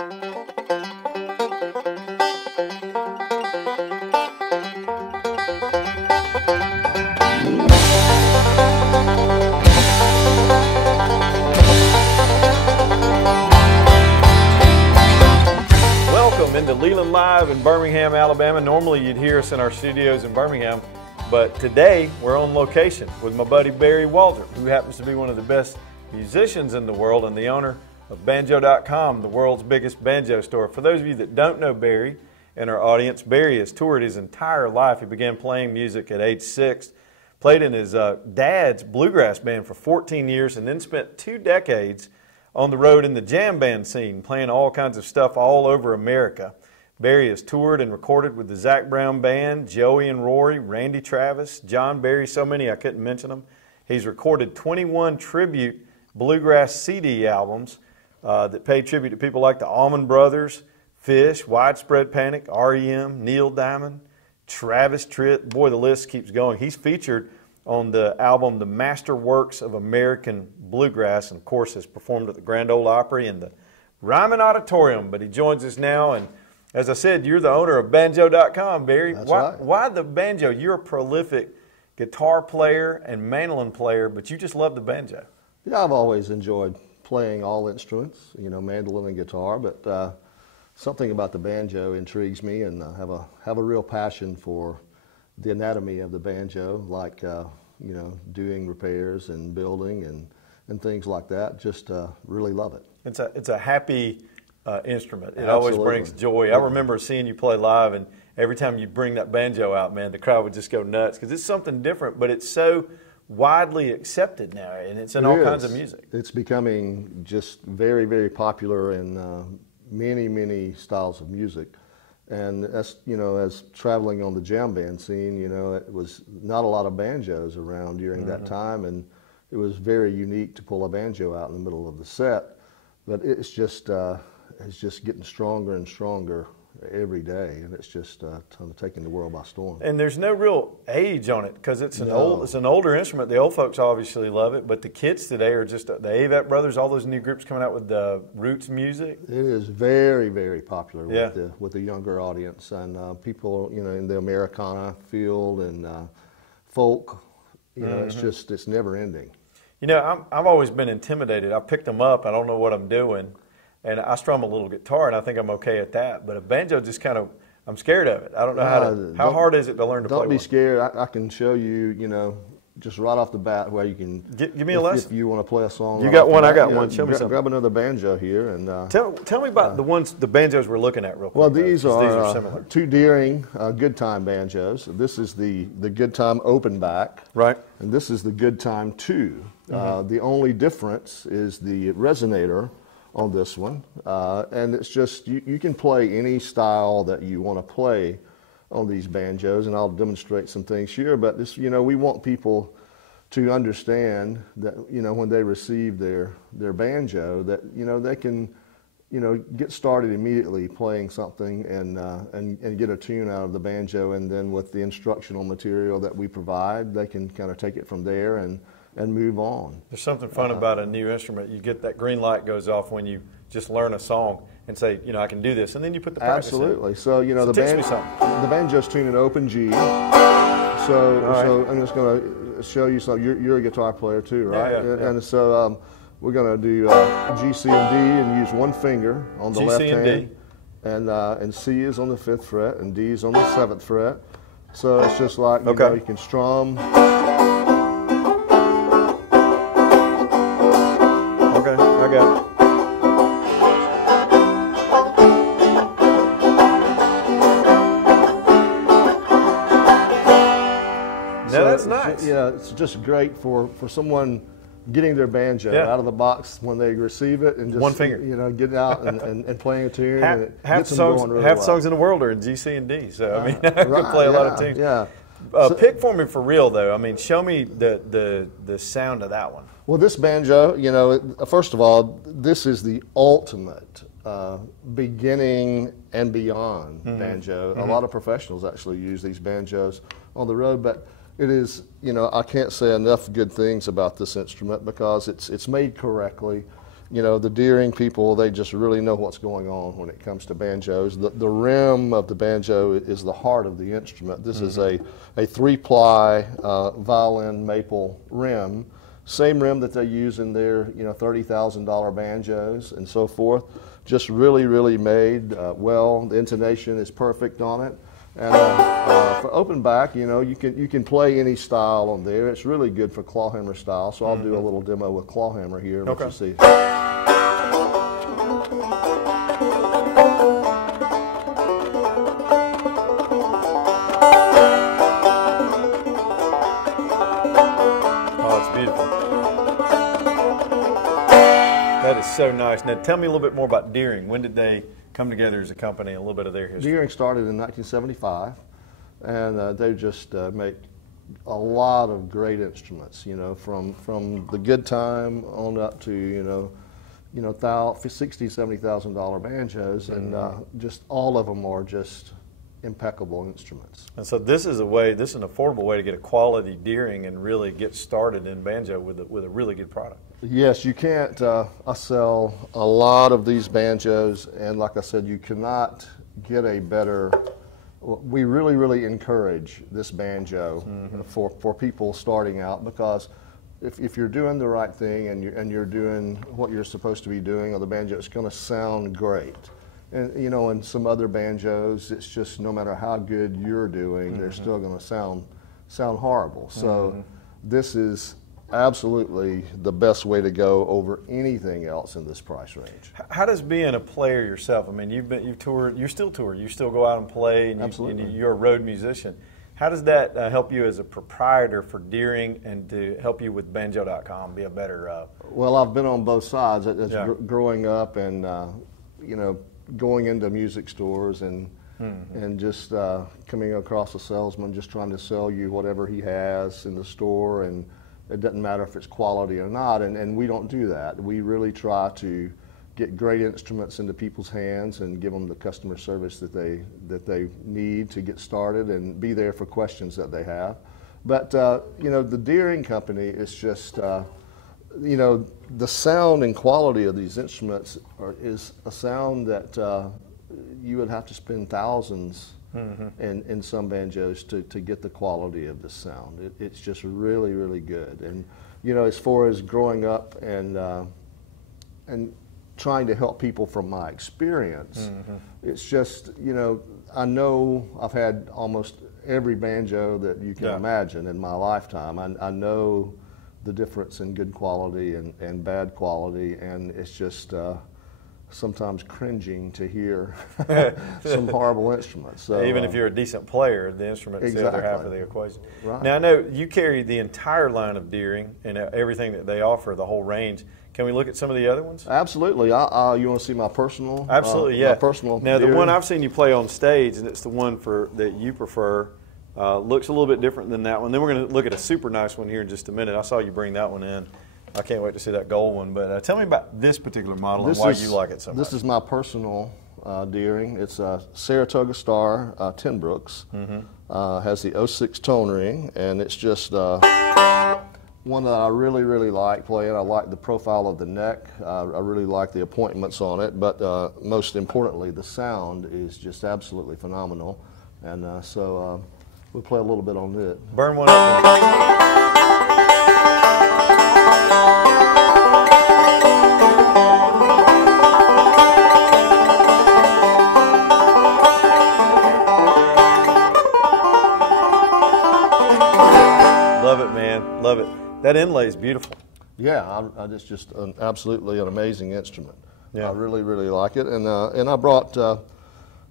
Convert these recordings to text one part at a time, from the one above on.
Into Leland Live in Birmingham, Alabama. Normally you'd hear us in our studios in Birmingham, but today we're on location with my buddy Barry Waldrep, who happens to be one of the best musicians in the world and the owner of Banjo.com, the world's biggest banjo store. For those of you that don't know Barry in our audience, Barry has toured his entire life. He began playing music at age 6, played in his dad's bluegrass band for 14 years, and then spent 2 decades on the road in the jam band scene, playing all kinds of stuff all over America. Barry has toured and recorded with the Zac Brown Band, Joey and Rory, Randy Travis, John Barry, so many I couldn't mention them. He's recorded 21 tribute bluegrass CD albums that pay tribute to people like the Allman Brothers, Fish, Widespread Panic, REM, Neil Diamond, Travis Tritt. Boy, the list keeps going. He's featured on the album The Masterworks of American Bluegrass, and of course has performed at the Grand Ole Opry and the Ryman Auditorium. But he joins us now, and as I said, you're the owner of Banjo.com, Barry. That's right. Why the banjo? You're a prolific guitar player and mandolin player, but you just love the banjo. Yeah, I've always enjoyed playing all instruments, you know, mandolin and guitar, but something about the banjo intrigues me, and I have a real passion for the anatomy of the banjo, like you know, doing repairs and building and things like that. Just really love it. It's a happy instrument. It Absolutely. always brings joy. I remember seeing you play live, and every time you bring that banjo out, man, the crowd would just go nuts because it's something different, but it's so widely accepted now, and it's in all kinds of music. It's becoming just very, very popular in many, many styles of music. And as you know, as traveling on the jam band scene, you know, it was not a lot of banjos around during that time, and it was very unique to pull a banjo out in the middle of the set. But it's just getting stronger and stronger every day, and it's just kind of taking the world by storm. And there's no real age on it because it's an older instrument. The old folks obviously love it, but the kids today are just the Avett Brothers, all those new groups coming out with the roots music. It is very, very popular with the younger audience, and people, you know, in the Americana field and folk. You know, it's never ending. You know, I've always been intimidated. I picked them up. I don't know what I'm doing. And I strum a little guitar, and I think I'm okay at that. But a banjo just kind of, I'm scared of it. I don't know how hard is it to learn to play one? Don't be scared. I can show you, you know, just right off the bat where you can. Give me a lesson. If you want to play a song. You got one, I got one. Show me something. Grab another banjo here. And tell me about the banjos we're looking at real quick. Well, these are similar. 2 Deering Good Time banjos. This is the Good Time open back. Right. And this is the Good Time 2. The only difference is the resonator on this one, and it's just you can play any style that you want to play on these banjos, and I'll demonstrate some things here. But this, you know, we want people to understand that, you know, when they receive their banjo, that, you know, they can, you know, get started immediately playing something and get a tune out of the banjo, and then with the instructional material that we provide, they can kind of take it from there and move on. There's something fun about a new instrument. You get that green light goes off when you just learn a song and say, you know, I can do this, and then you put the practice Absolutely. in. So, you know, the banjo's tuned in open G. So I'm just going to show you something. You're a guitar player too, right? Yeah. And so we're going to do G, C, and D, and use one finger on the left hand. And C is on the 5th fret, and D is on the 7th fret. So it's just like, you know, you can strum. Okay, I got it. Now that's nice. Yeah, it's just great for someone getting their banjo out of the box when they receive it, and just one finger, you know, getting out and playing a tune. Half songs in the world are in G, C, and D. So I mean, I can play a lot of tunes. Yeah. Pick for me for real though. I mean, show me the sound of that one. Well, this banjo, you know, first of all, this is the ultimate beginning and beyond banjo. A lot of professionals actually use these banjos on the road, but it is, you know, I can't say enough good things about this instrument because it's made correctly. you know, the Deering people, they just really know what's going on when it comes to banjos. The rim of the banjo is the heart of the instrument. This is a 3-ply violin maple rim, same rim that they use in their, you know, $30,000 banjos and so forth. Just really, really made well. The intonation is perfect on it. And for open back, you know, you can play any style on there. It's really good for clawhammer style. So I'll do a little demo with clawhammer here. Okay. Let's see. Oh, it's beautiful. That is so nice. Now, tell me a little bit more about Deering. When did they come together as a company, and a little bit of their history? Deering started in 1975, and they just make a lot of great instruments. You know, from the good time on up to you know, $60,000, $70,000 banjos, and just all of them are just impeccable instruments. And so this is an affordable way to get a quality Deering and really get started in banjo with a really good product. Yes, you can't. I sell a lot of these banjos, and like I said, you cannot get a better. We really, really encourage this banjo for people starting out, because if you're doing the right thing and you're doing what you're supposed to be doing on the banjo, it's going to sound great. And you know, in some other banjos, it's just no matter how good you're doing, they're still going to sound horrible. So this is absolutely the best way to go over anything else in this price range. How does being a player yourself? I mean, you've toured, you still tour, you still go out and play, and Absolutely. You're a road musician. How does that help you as a proprietor for Deering, and to help you with banjo.com be a better? Well, I've been on both sides. As Yeah. growing up and you know, going into music stores and just coming across a salesman just trying to sell you whatever he has in the store, and it doesn't matter if it's quality or not, and we don't do that. We really try to get great instruments into people's hands and give them the customer service that they need to get started, and be there for questions that they have. But you know, the Deering Company is just you know, the sound and quality of these instruments is a sound that you would have to spend thousands in some banjos to get the quality of the sound. It's just really, really good. And you know, as far as growing up and trying to help people from my experience, it's just, you know, I know I've had almost every banjo that you can imagine in my lifetime. I know the difference in good quality and bad quality, and it's just sometimes cringing to hear some horrible instruments. So, even if you're a decent player, the instrument is the other half of the equation. Right. Now, I know you carry the entire line of Deering and everything that they offer, the whole range. Can we look at some of the other ones? Absolutely. You want to see my personal? Absolutely, yeah. My personal. Now, the Deering? one I've seen you play on stage, and it's the one that you prefer, looks a little bit different than that one. Then we're going to look at a super nice one here in just a minute. I saw you bring that one in. I can't wait to see that gold one. But tell me about this particular model and why you like it so much. This is my personal Deering. It's a Saratoga Star Ten Brooks. Has the 06 tone ring, and it's just one that I really, really like playing. I like the profile of the neck. I really like the appointments on it. But most importantly, the sound is just absolutely phenomenal. And so we'll play a little bit on it. Burn one up. Love it, man. Love it. That inlay is beautiful. Yeah, it's just absolutely an amazing instrument. Yeah. I really, really like it. And I brought,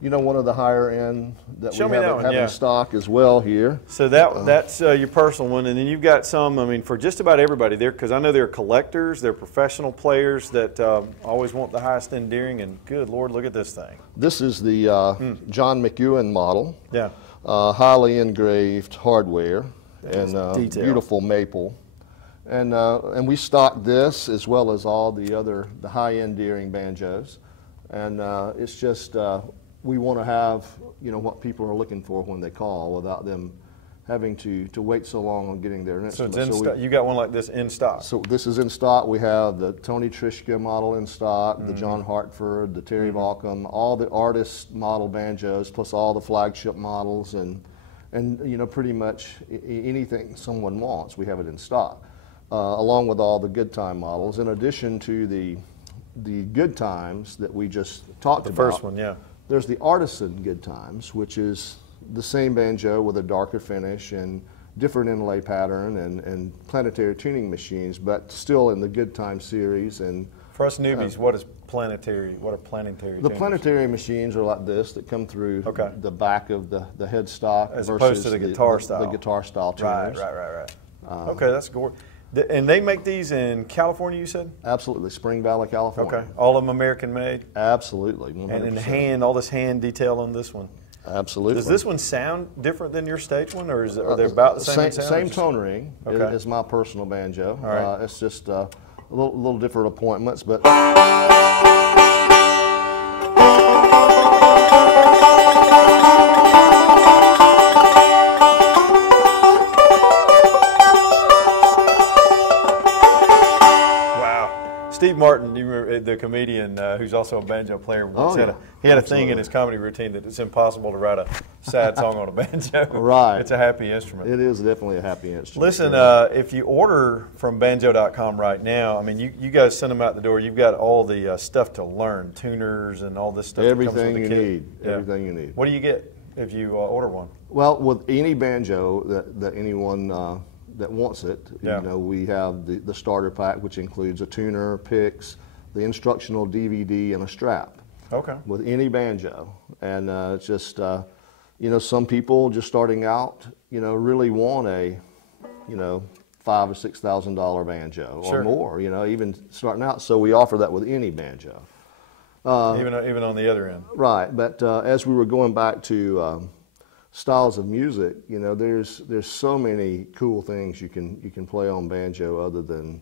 you know, one of the higher end that Show we me that have one, yeah. in stock as well here. So that's your personal one, and then you've got some, I mean, for just about everybody there, because I know they're collectors, they're professional players that always want the highest end Deering, and good Lord, look at this thing. This is the John McEwen model. Yeah. Highly engraved hardware and detail. Beautiful maple. And we stock this as well as all the high-end Deering banjos. And it's just, we want to have, you know, what people are looking for when they call without them having to wait so long on getting their So instrument. it's in stock. You got one like this in stock. So this is in stock. We have the Tony Trischka model in stock, the John Hartford, the Terry Volcom, all the artist model banjos, plus all the flagship models, and you know, pretty much anything someone wants, we have it in stock, along with all the good time models. In addition to the good times that we just talked about. The first one, yeah. There's the artisan good times, which is the same banjo with a darker finish and different inlay pattern and planetary tuning machines, but still in the good time series. And for us newbies, what are planetary The planetary machines are like this that come through the back of the headstock as versus opposed to the guitar style. The guitar style tuners. Right. Okay, that's gorgeous. And they make these in California, you said? Absolutely, Spring Valley, California. Okay, all of them American made? Absolutely, 100%. And in hand, all this hand detail on this one? Absolutely. Does this one sound different than your stage one, or are they about the same in sound? Same tone ring is my personal banjo. All right. It's just a little different appointments, but... Steve Martin, you remember, the comedian who's also a banjo player, he had a thing in his comedy routine that it's impossible to write a sad song on a banjo. Right. It's a happy instrument. It is definitely a happy instrument. Listen, if you order from banjo.com right now, I mean, you guys send them out the door. You've got all the stuff to learn, tuners and all this stuff. Everything that comes with the kit. need. Yeah. Everything you need. What do you get if you order one? Well, with any banjo that anyone that wants it, you know, we have the starter pack, which includes a tuner, picks, the instructional DVD, and a strap. Okay. With any banjo, and it's just you know, some people just starting out, you know, really want a, you know, $5,000 or $6,000 banjo or more, you know, even starting out. So we offer that with any banjo. Even on the other end. Right, but as we were going back to styles of music, you know, there's so many cool things you can play on banjo other than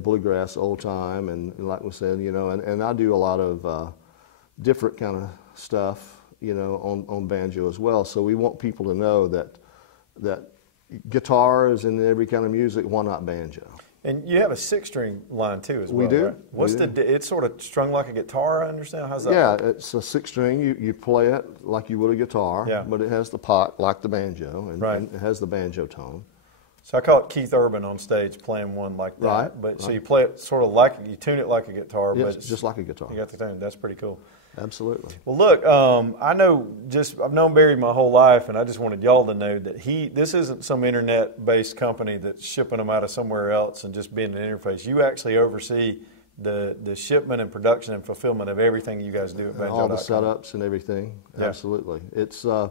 bluegrass, old time, and like we said, you know, and I do a lot of different kind of stuff, you know, on banjo as well. So we want people to know that guitar is in every kind of music. Why not banjo? And you have a 6-string line too, as well. We do. Right? What's it's sort of strung like a guitar, I understand. How's that? Yeah, work? it's a 6-string. You play it like you would a guitar, but it has the pot like the banjo, and it has the banjo tone. So I call it Keith Urban on stage playing one like that. Right. But so you play it sort of like you tune it like a guitar, yes, but it's just like a guitar. You got the tone. That's pretty cool. Absolutely. Well, look, I've known Barry my whole life, and I just wanted y'all to know that this isn't some internet-based company that's shipping them out of somewhere else and just being an interface. You actually oversee the shipment and production and fulfillment of everything you guys do at Banjo.com. All the setups and everything. Yeah. Absolutely. It's a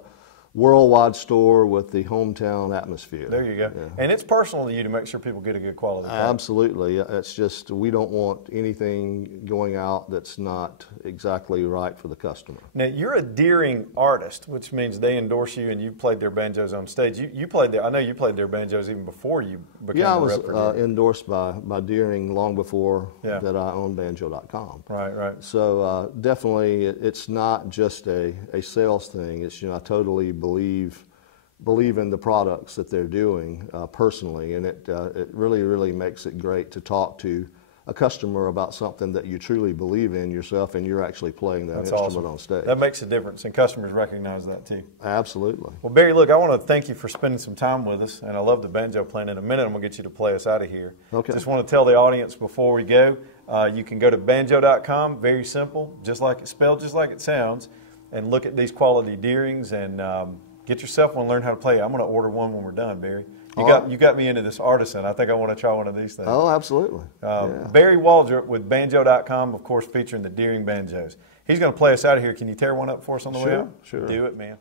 worldwide store with the hometown atmosphere. There you go. Yeah. And it's personal to you to make sure people get a good quality product. Absolutely. It's just we don't want anything going out that's not exactly right for the customer. Now, you're a Deering artist, which means they endorse you and you played their banjos on stage. You played there. I know you played their banjos even before you became I a was rep for Deering. Endorsed by Deering long before that I owned Banjo.com. Right. So definitely it's not just a sales thing. It's, you know, I totally believe in the products that they're doing personally, and it really makes it great to talk to a customer about something that you truly believe in yourself, and you're actually playing that instrument on stage. That makes a difference, and customers recognize that too. Absolutely. Well, Barry, look, I want to thank you for spending some time with us, and I love the banjo playing. In a minute, I'm going to get you to play us out of here. Okay. Just want to tell the audience before we go, you can go to banjo.com, very simple, spelled just like it sounds, and look at these quality Deerings and get yourself one, learn how to play. I'm going to order one when we're done, Barry. You got me into this artisan. I think I want to try one of these things. Oh, absolutely. Barry Waldrep with Banjo.com, of course, featuring the Deering banjos. He's going to play us out of here. Can you tear one up for us on the way out? Sure. Do it, man.